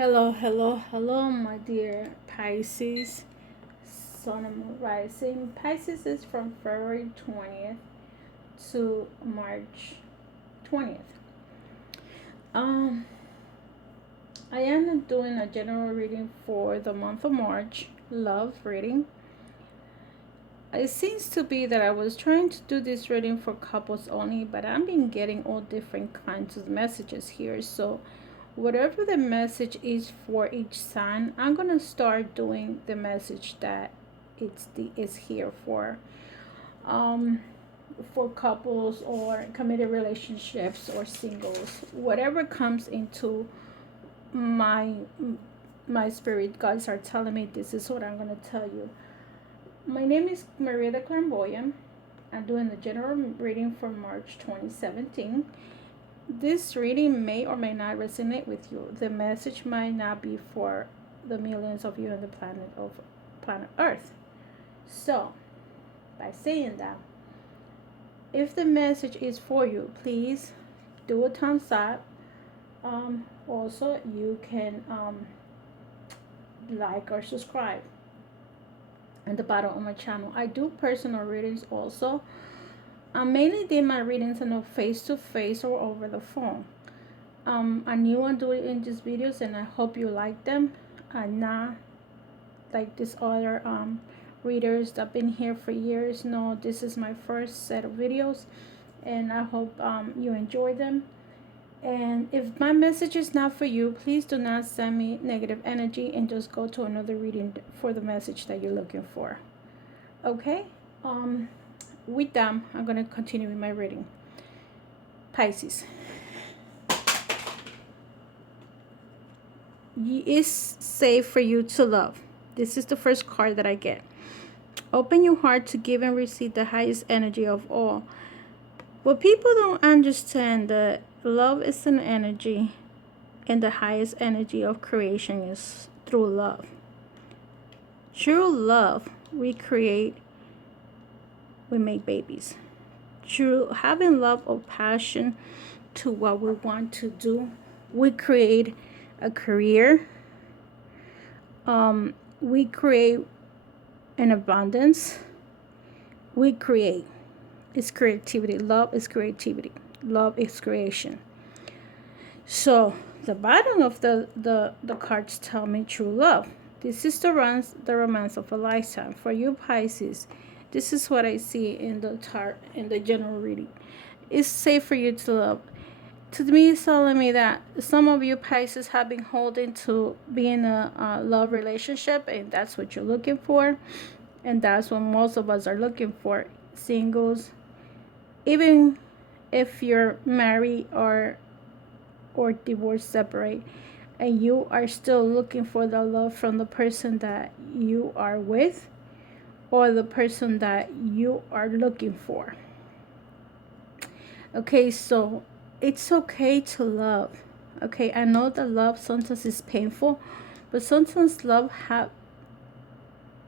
Hello, my dear Pisces, Sun and Moon Rising. Pisces is from February 20th to March 20th. Um, I am doing a general reading for the month of March, love reading. It seems to be that I was trying to do this reading for couples only, but I've been getting all different kinds of messages here. So whatever the message is for each sign, I'm gonna start doing the message that is here um for couples or committed relationships or singles. Whatever comes into my my spirit guides are telling me, this is what I'm gonna tell you. My name is Maria the Clairvoyant. I'm doing the general reading for March 2017. This reading may or may not resonate with you. The message might not be for the millions of you on the planet Earth. So, by saying that, if the message is for you, please do a thumbs up. Also, you can like or subscribe at the bottom of my channel. I do personal readings also. I mainly did my readings on a face-to-face or over the phone. I knew I'm doing in these videos and I hope you like them. I'm not like these other readers that have been here for years. No, this is my first set of videos and I hope you enjoy them. And if my message is not for you, please do not send me negative energy and just go to another reading for the message that you're looking for. Okay? With them, I'm going to continue with my reading. Pisces. It's safe for you to love. This is the first card that I get. Open your heart to give and receive the highest energy of all. What people don't understand, that love is an energy and the highest energy of creation is through love. True love, we create, we make babies. True having love or passion to what we want to do, we create a career. We create an abundance. We create. It's creativity. Love is creativity. Love is creation. So the bottom of the cards tell me true love. This is the romance of a lifetime. For you Pisces, this is what I see in the chart, in the general reading. It's safe for you to love. To me, it's telling me that some of you Pisces have been holding to being a love relationship, and that's what you're looking for. And that's what most of us are looking for. Singles, even if you're married or divorced, separate, and you are still looking for the love from the person that you are with or the person that you are looking for. Okay, so it's okay to love. Okay, I know that love sometimes is painful, but sometimes love have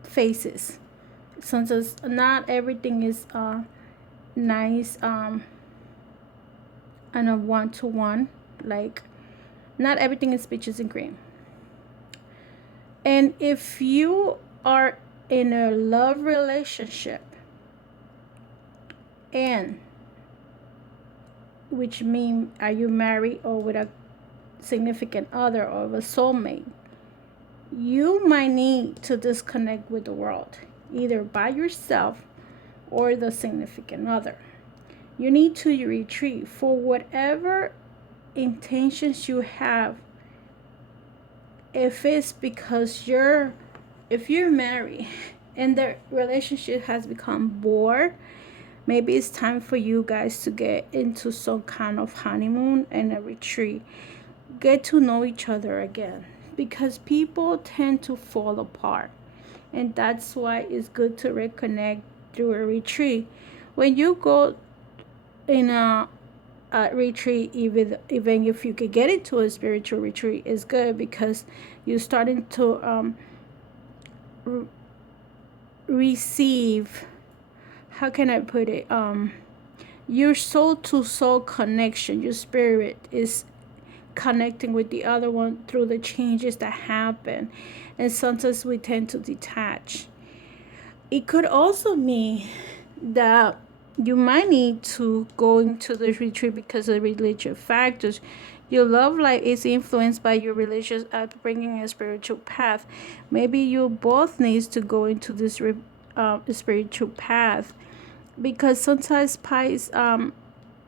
faces. Sometimes not everything is nice and a one-to-one. Like, not everything is peaches and cream. And if you are in a love relationship, and which means, are you married or with a significant other or a soulmate, you might need to disconnect with the world, either by yourself or the significant other. You need to retreat for whatever intentions you have. If it's because if you're married and the relationship has become bored, maybe it's time for you guys to get into some kind of honeymoon and a retreat. Get to know each other again, because people tend to fall apart, and that's why it's good to reconnect through a retreat. When you go in a retreat, even if you could get into a spiritual retreat, is good, because you're starting to receive, how can I put it, your soul to soul connection. Your spirit is connecting with the other one through the changes that happen, and sometimes we tend to detach. It could also mean that you might need to go into the retreat because of religious factors. Your love life is influenced by your religious upbringing and spiritual path. Maybe you both needs to go into this spiritual path, because sometimes pies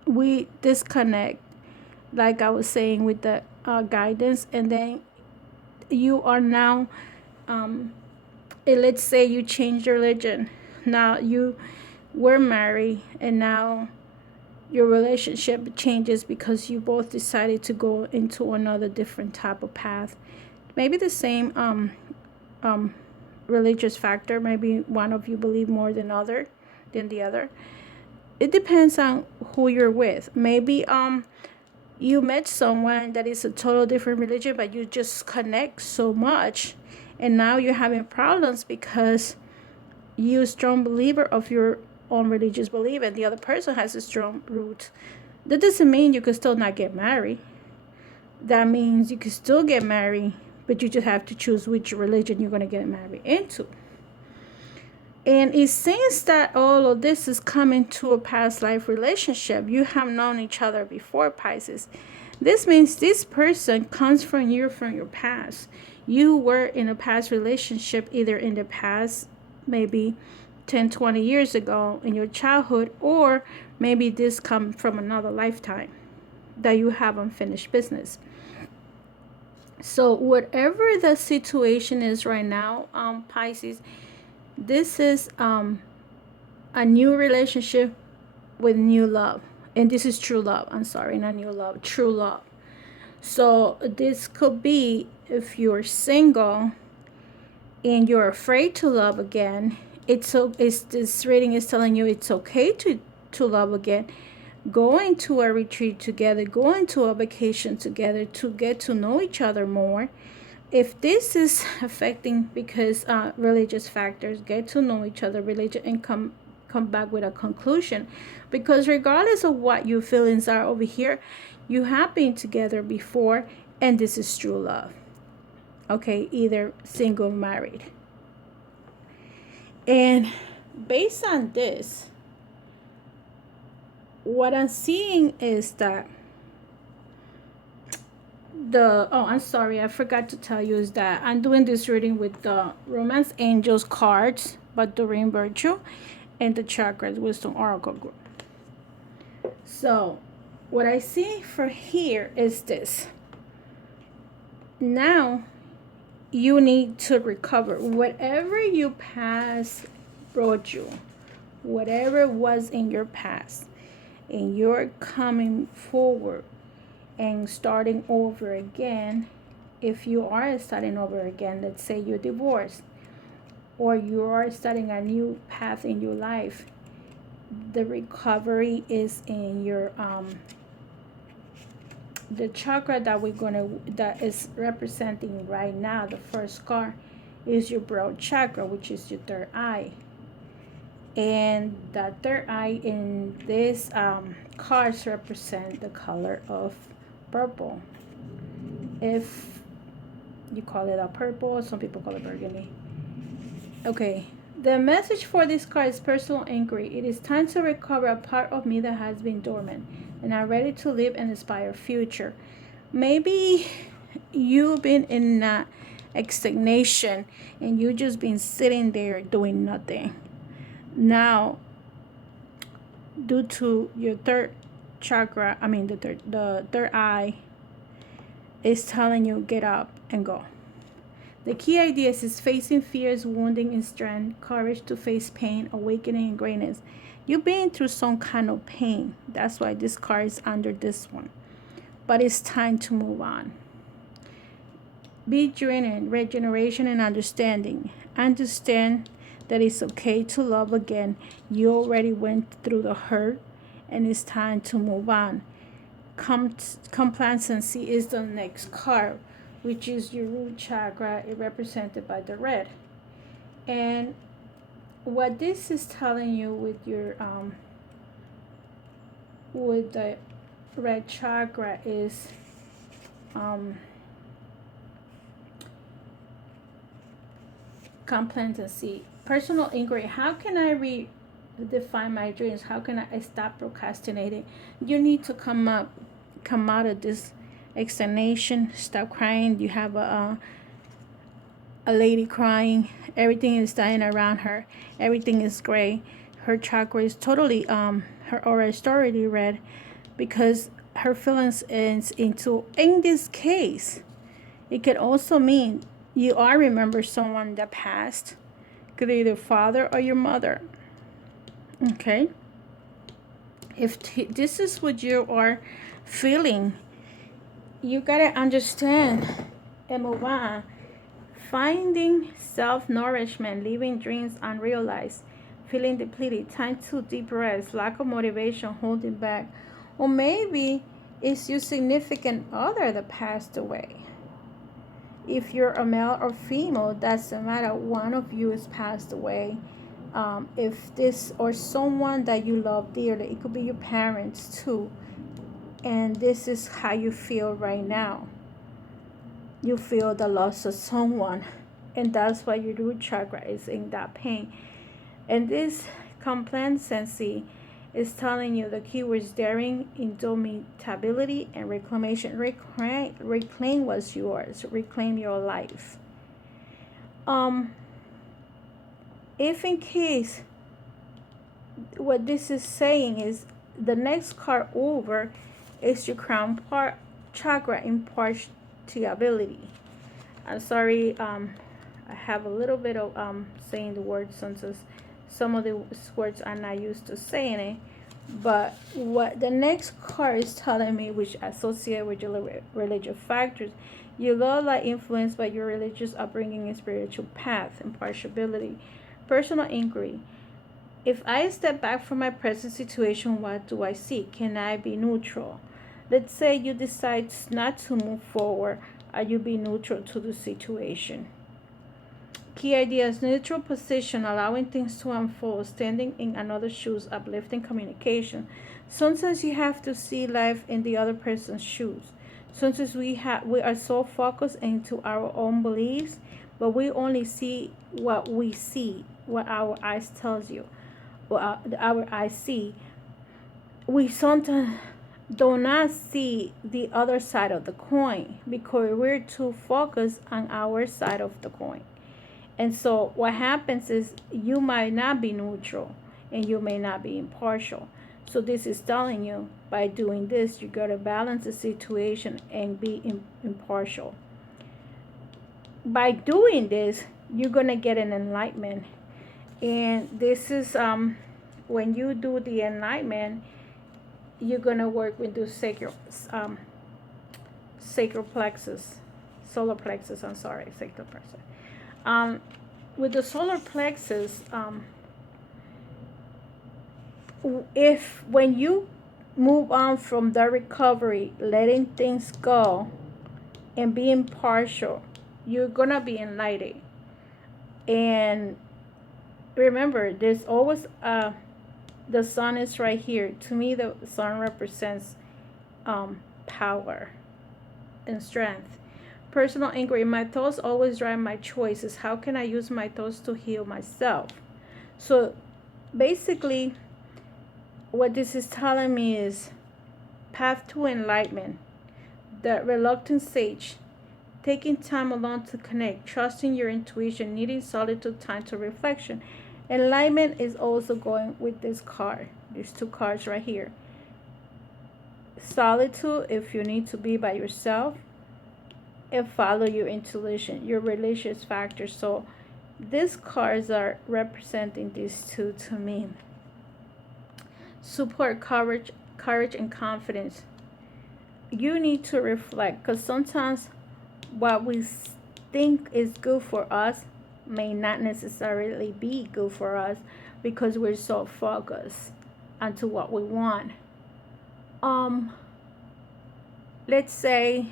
we disconnect, like I was saying, with the guidance, and then you are now let's say you change your religion. Now you were married, and now your relationship changes because you both decided to go into another different type of path. Maybe the same um religious factor. Maybe one of you believe more than the other. It depends on who you're with. Maybe you met someone that is a total different religion, but you just connect so much, and now you're having problems because you a strong believer of your own religious belief, and the other person has a strong root. That doesn't mean you can still not get married. That means you can still get married, but you just have to choose which religion you're going to get married into. And it seems that all of this is coming to a past life relationship. You have known each other before, Pisces. This means this person comes from your past. You were in a past relationship, either in the past, maybe 10, 20 years ago in your childhood, or maybe this come from another lifetime that you have unfinished business. So whatever the situation is right now, Pisces, this is a new relationship with new love. And this is true love. I'm sorry, not new love, true love. So this could be if you're single and you're afraid to love again. It's this reading is telling you it's okay to love again. Going to a retreat together, going to a vacation together to get to know each other more. If this is affecting because religious factors, get to know each other, religion, and come back with a conclusion. Because regardless of what your feelings are over here, you have been together before, and this is true love. Okay, either single or married. And based on this, what I'm seeing is that I'm sorry, I forgot to tell you, is that I'm doing this reading with the Romance Angels cards by Doreen Virtue and the Chakras Wisdom Oracle group. So what I see for here is this. Now you need to recover whatever you past brought you, whatever was in your past, and you're coming forward and starting over again. If you are starting over again, let's say you're divorced, or you are starting a new path in your life, the recovery is in your the chakra that is representing right now. The first card is your broad chakra, which is your third eye. And the third eye in this cards represent the color of purple. If you call it a purple, some people call it burgundy. Okay, the message for this card is personal inquiry. It is time to recover a part of me that has been dormant, and I'm ready to live and inspire future. Maybe you've been in that stagnation and you just been sitting there doing nothing. Now, due to your third chakra, the third eye is telling you get up and go. The key ideas is facing fears, wounding and strength, courage to face pain, awakening and greatness. You've been through some kind of pain. That's why this card is under this one. But it's time to move on. Be driven, regeneration and understanding. Understand that it's okay to love again. You already went through the hurt, and it's time to move on. Complacency is the next card, which is your root chakra, represented by the red. And what this is telling you with your with the red chakra is um, complacency. Personal inquiry. How can I redefine my dreams? How can I stop procrastinating? You need to come out of this explanation. Stop crying. You have a lady crying. Everything is dying around her. Everything is gray. Her chakra is totally her aura is already red because her feelings is into. In this case, it could also mean you are remember someone that passed. Could be either father or your mother. Okay. If this is what you are feeling, you gotta understand and move on. Finding self-nourishment, living dreams unrealized, feeling depleted, time to deep rest, lack of motivation, holding back, or maybe it's your significant other that passed away. If you're a male or female, doesn't matter. One of you is passed away. If this or someone that you love dearly, it could be your parents too, and this is how you feel right now. You feel the loss of someone, and that's why your root chakra is in that pain. And this complacency is telling you the keywords daring, indomitability, and reclamation. Reclaim what's yours. Reclaim your life. If in case what this is saying is the next card over is your crown part chakra impartiality. I'm sorry, I have a little bit of saying the word since some of the words I'm not used to saying it. But what the next card is telling me, which associate with your religious factors, you love like influenced by your religious upbringing and spiritual path, impartiality, personal inquiry. If I step back from my present situation, what do I see? Can I be neutral? Let's say you decide not to move forward. Are you be neutral to the situation? Key ideas: neutral position, allowing things to unfold, standing in another's shoes, uplifting communication. Sometimes you have to see life in the other person's shoes. Sometimes we are so focused into our own beliefs, but we only see what we see, what our eyes tells you, what our eyes see. We sometimes do not see the other side of the coin because we're too focused on our side of the coin. And so what happens is you might not be neutral and you may not be impartial. So this is telling you by doing this, you got to balance the situation and be impartial. By doing this, you're going to get an enlightenment. And this is when you do the enlightenment, you're going to work with the sacral plexus, solar plexus, I'm sorry, sacral plexus. With the solar plexus, if when you move on from the recovery, letting things go and being impartial, you're gonna be enlightened. And remember, there's always the sun is right here. To me, the sun represents power and strength. Personal inquiry. My thoughts always drive my choices. How can I use my thoughts to heal myself? So basically, what this is telling me is path to enlightenment. The reluctant sage. Taking time alone to connect. Trusting your intuition. Needing solitude, time to reflection. Enlightenment is also going with this card. These two cards right here. Solitude, if you need to be by yourself, and follow your intuition, your religious factors. So these cards are representing these two to me. Support, courage and confidence. You need to reflect because sometimes what we think is good for us may not necessarily be good for us because we're so focused onto what we want. Let's say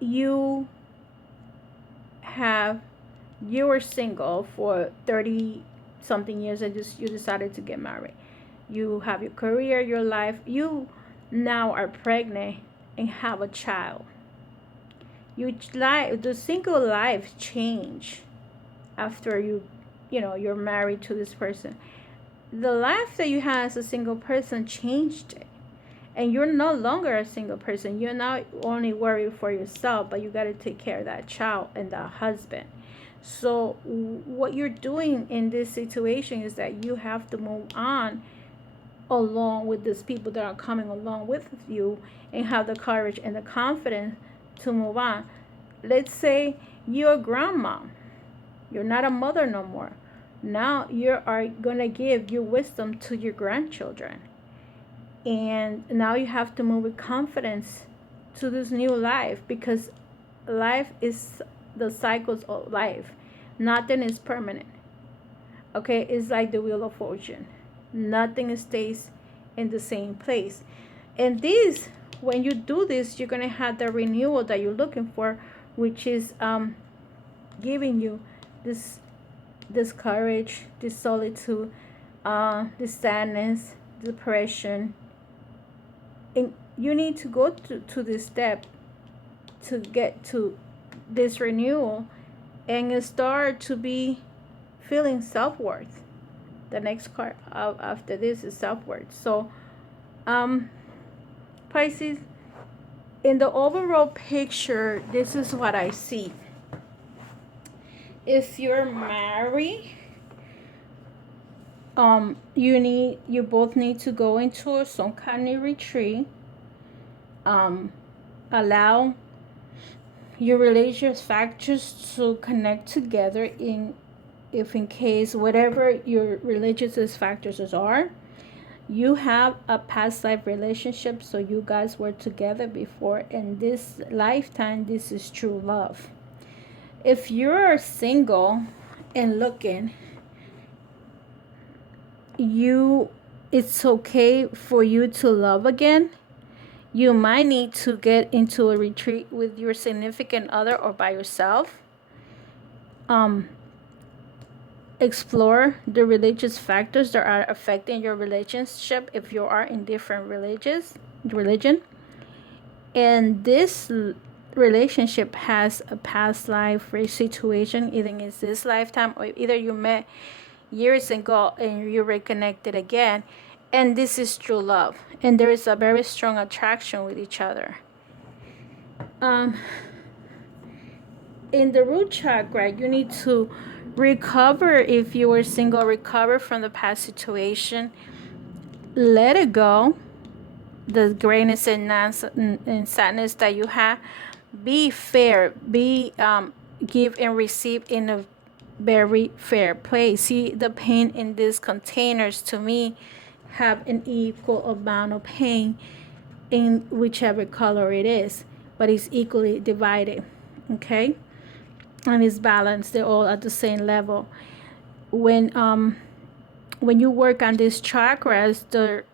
you were single for 30 something years and you decided to get married. You have your career, your life, you now are pregnant and have a child. The single life change after you're married to this person. The life that you had as a single person changed, and you're no longer a single person. You're not only worried for yourself, but you got to take care of that child and that husband. So what you're doing in this situation is that you have to move on along with these people that are coming along with you, and have the courage and the confidence to move on. Let's say you're a grandma. You're not a mother no more. Now you are going to give your wisdom to your grandchildren. And now you have to move with confidence to this new life, because life is the cycles of life. Nothing is permanent. Okay, it's like the wheel of fortune. Nothing stays in the same place. And this, when you do this, you're gonna have the renewal that you're looking for, which is giving you this courage, this solitude, this sadness, depression. And you need to go to this step to get to this renewal and start to be feeling self-worth. The next card after this is self-worth. So Pisces, in the overall picture, this is what I see. If you're married, you both need to go into some kind of retreat. Allow your religious factors to connect together if in case whatever your religious factors are, you have a past life relationship, so you guys were together before, and this lifetime, this is true love. If you're single and looking, it's okay for you to love again. You might need to get into a retreat with your significant other or by yourself. Explore the religious factors that are affecting your relationship if you are in different religion. And this relationship has a past life situation, either in this lifetime or either you met years ago and you reconnected again, and this is true love, and there is a very strong attraction with each other. In the root chakra, you need to recover. If you were single, recover from the past situation, let it go, the greatness and sadness that you have. Be fair, give and receive in a very fair place. See, the pain in these containers to me have an equal amount of pain in whichever color it is, but it's equally divided. Okay, and it's balanced. They're all at the same level. When you work on these chakras, the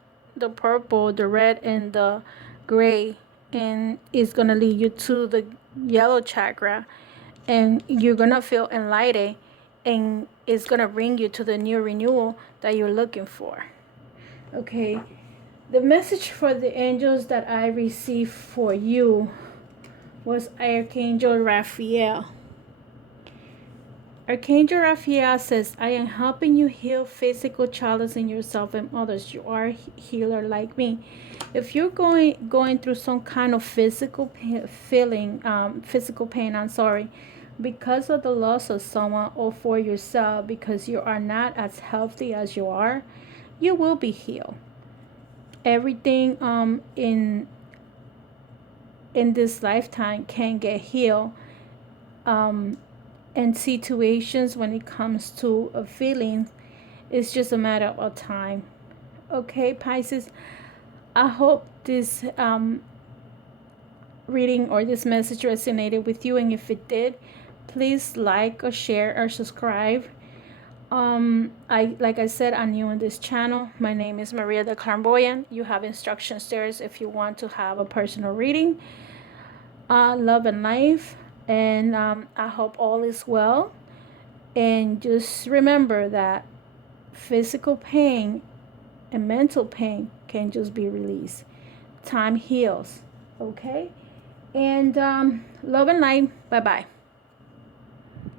purple, the red, and the gray, and it's gonna lead you to the yellow chakra, and you're gonna feel enlightened, and it's gonna bring you to the new renewal that you're looking for. Okay, the message for the angels that I received for you was Archangel Raphael. Archangel Raphael says, I am helping you heal physical challenges in yourself and others. You are a healer like me. If you're going through some kind of physical pain, because of the loss of someone or for yourself, because you are not as healthy as you are, you will be healed. Everything in this lifetime can get healed. And situations, when it comes to a feeling, it's just a matter of time. Okay, Pisces, I hope this reading or this message resonated with you, and if it did, please like or share or subscribe. Like I said, I'm new on this channel. My name is Maria the Clairvoyant. You have instructions there if you want to have a personal reading. Love and life. And I hope all is well. And just remember that physical pain and mental pain can just be released. Time heals. Okay? And love and light. Bye bye.